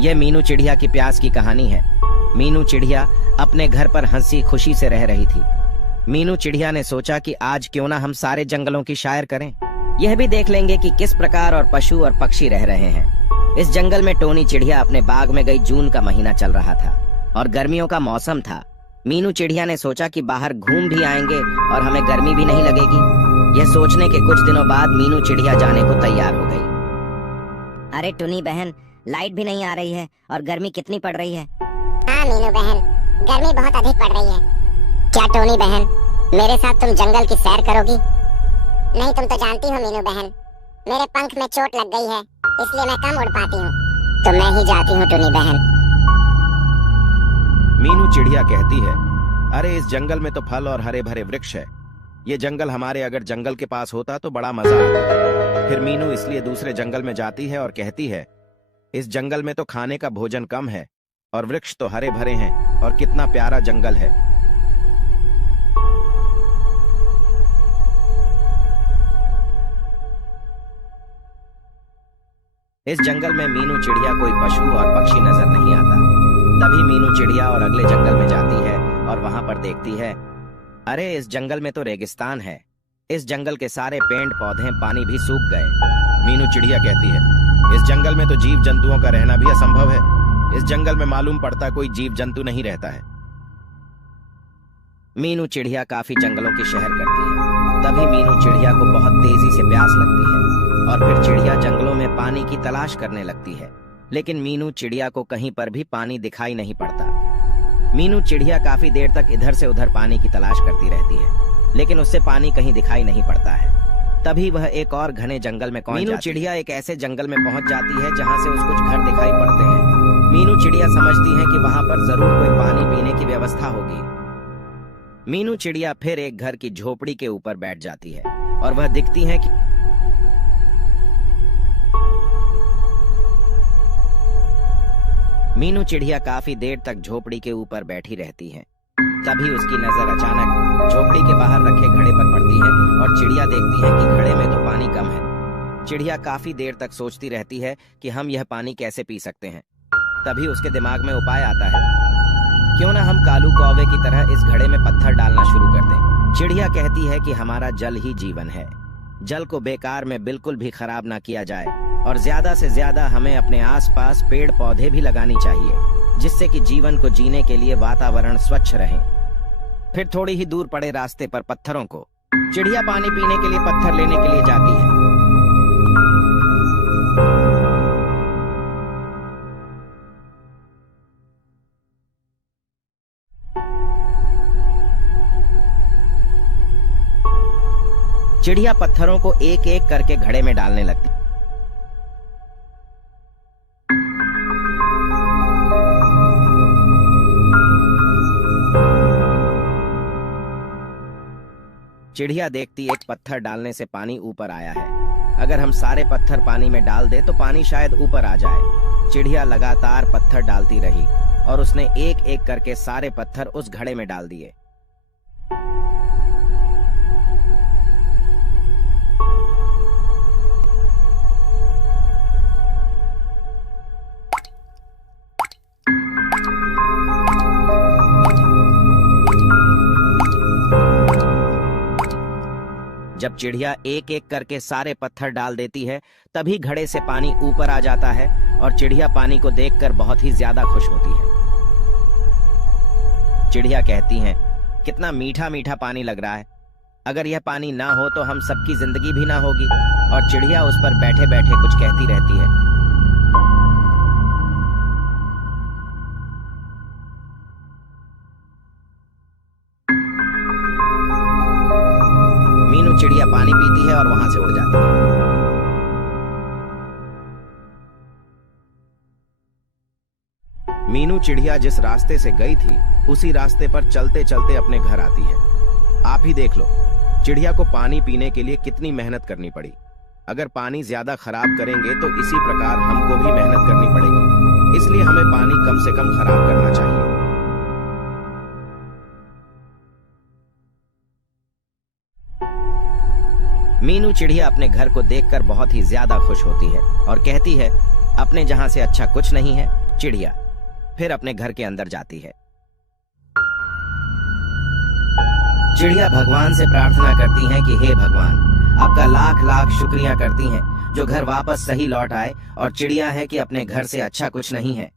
यह मीनू चिड़िया की प्यास की कहानी है। मीनू चिड़िया अपने घर पर हंसी खुशी से रह रही थी। मीनू चिड़िया ने सोचा कि आज क्यों ना हम सारे जंगलों की सैर करें। यह भी देख लेंगे कि किस प्रकार और पशु और पक्षी रह रहे हैं। इस जंगल में टोनी चिड़िया अपने बाग में गई। जून का महीना चल रहा था और गर्मियों का मौसम था। मीनू चिड़िया ने सोचा कि बाहर घूम भी आएंगे और हमें गर्मी भी नहीं लगेगी। यह सोचने के कुछ दिनों बाद मीनू चिड़िया जाने को तैयार हो गई। अरे टुनी बहन, लाइट भी नहीं आ रही है और गर्मी कितनी पड़ रही है। हाँ मीनू बहन, गर्मी बहुत अधिक पड़ रही है। क्या टोनी बहन, मेरे साथ तुम जंगल की सैर करोगी? नहीं, तुम तो जानती हो मीनू बहन, मेरे पंख में चोट लग गई है, इसलिए मैं कम उड़ पाती हूँ। तो मैं ही जाती हूँ टोनी बहन। मीनू चिड़िया कहती है, अरे इस जंगल में तो फल और हरे भरे वृक्ष है। ये जंगल हमारे अगर जंगल के पास होता तो बड़ा मजा आता। फिर मीनू इसलिए दूसरे जंगल में जाती है और कहती है, इस जंगल में तो खाने का भोजन कम है और वृक्ष तो हरे भरे हैं और कितना प्यारा जंगल है। इस जंगल में मीनू चिड़िया कोई पशु और पक्षी नजर नहीं आता। तभी मीनू चिड़िया और अगले जंगल में जाती है और वहां पर देखती है, अरे इस जंगल में तो रेगिस्तान है। इस जंगल के सारे पेड़ पौधे पानी भी सूख गए। मीनू चिड़िया कहती है, इस जंगल में तो जीव जंतुओं का रहना भी असंभव है। इस जंगल में मालूम पड़ता कोई जीव जंतु नहीं रहता है। मीनू चिड़िया काफी जंगलों की सैर करती है। तभी मीनू चिड़िया को बहुत तेजी से प्यास लगती है और फिर चिड़िया जंगलों में पानी की तलाश करने लगती है। लेकिन मीनू चिड़िया को कहीं पर भी पानी दिखाई नहीं पड़ता। मीनू चिड़िया काफी देर तक इधर से उधर पानी की तलाश करती रहती है, लेकिन उससे पानी कहीं दिखाई नहीं पड़ता है। तभी वह एक और घने जंगल में मीनू चिड़िया एक ऐसे जंगल में पहुंच जाती है जहां से उसको कुछ घर दिखाई पड़ते हैं। मीनू चिड़िया समझती है कि वहां पर जरूर कोई पानी पीने की व्यवस्था होगी। मीनू चिड़िया फिर एक घर की झोपड़ी के ऊपर बैठ जाती है और वह दिखती है कि मीनू चिड़िया काफी देर तक झोपड़ी के ऊपर बैठी रहती है। तभी उसकी नजर अचानक झोपड़ी के बाहर रखे घड़े पर पड़ती है और चिड़िया देखती है कि घड़े में तो पानी कम है। चिड़िया काफी देर तक सोचती रहती है कि हम यह पानी कैसे पी सकते हैं। तभी उसके दिमाग में उपाय आता है, क्यों ना हम कालू कौवे की तरह इस घड़े में पत्थर डालना शुरू कर दें। चिड़िया कहती है कि हमारा जल ही जीवन है। जल को बेकार में बिल्कुल भी खराब ना किया जाए और ज्यादा से ज्यादा हमें अपने आसपास पेड़ पौधे भी लगानी चाहिए, जिससे कि जीवन को जीने के लिए वातावरण स्वच्छ रहे। फिर थोड़ी ही दूर पड़े रास्ते पर पत्थरों को चिड़िया पानी पीने के लिए पत्थर लेने के लिए जाती है। चिड़िया पत्थरों को एक एक करके घड़े में डालने लगती। चिड़िया देखती एक पत्थर डालने से पानी ऊपर आया है। अगर हम सारे पत्थर पानी में डाल दे तो पानी शायद ऊपर आ जाए। चिड़िया लगातार पत्थर डालती रही और उसने एक एक करके सारे पत्थर उस घड़े में डाल दिए। जब चिड़िया एक एक करके सारे पत्थर डाल देती है, तभी घड़े से पानी ऊपर आ जाता है और चिड़िया पानी को देखकर बहुत ही ज्यादा खुश होती है। चिड़िया कहती हैं, कितना मीठा मीठा पानी लग रहा है। अगर यह पानी ना हो तो हम सबकी जिंदगी भी ना होगी। और चिड़िया उस पर बैठे बैठे कुछ कहती रहती है। मीनू चिड़िया पानी पीती है और वहां से उड़ जाती है। मीनू चिड़िया जिस रास्ते से गई थी उसी रास्ते पर चलते चलते अपने घर आती है। आप ही देख लो, चिड़िया को पानी पीने के लिए कितनी मेहनत करनी पड़ी। अगर पानी ज्यादा खराब करेंगे तो इसी प्रकार हमको भी मेहनत करनी पड़ेगी। इसलिए हमें पानी कम से कम खराब करना चाहिए। मीनू चिड़िया अपने घर को देखकर बहुत ही ज्यादा खुश होती है और कहती है, अपने जहां से अच्छा कुछ नहीं है। चिड़िया फिर अपने घर के अंदर जाती है। चिड़िया भगवान से प्रार्थना करती हैं कि हे भगवान, आपका लाख लाख शुक्रिया करती हैं जो घर वापस सही लौट आए, और चिड़िया है कि अपने घर से अच्छा कुछ नहीं है।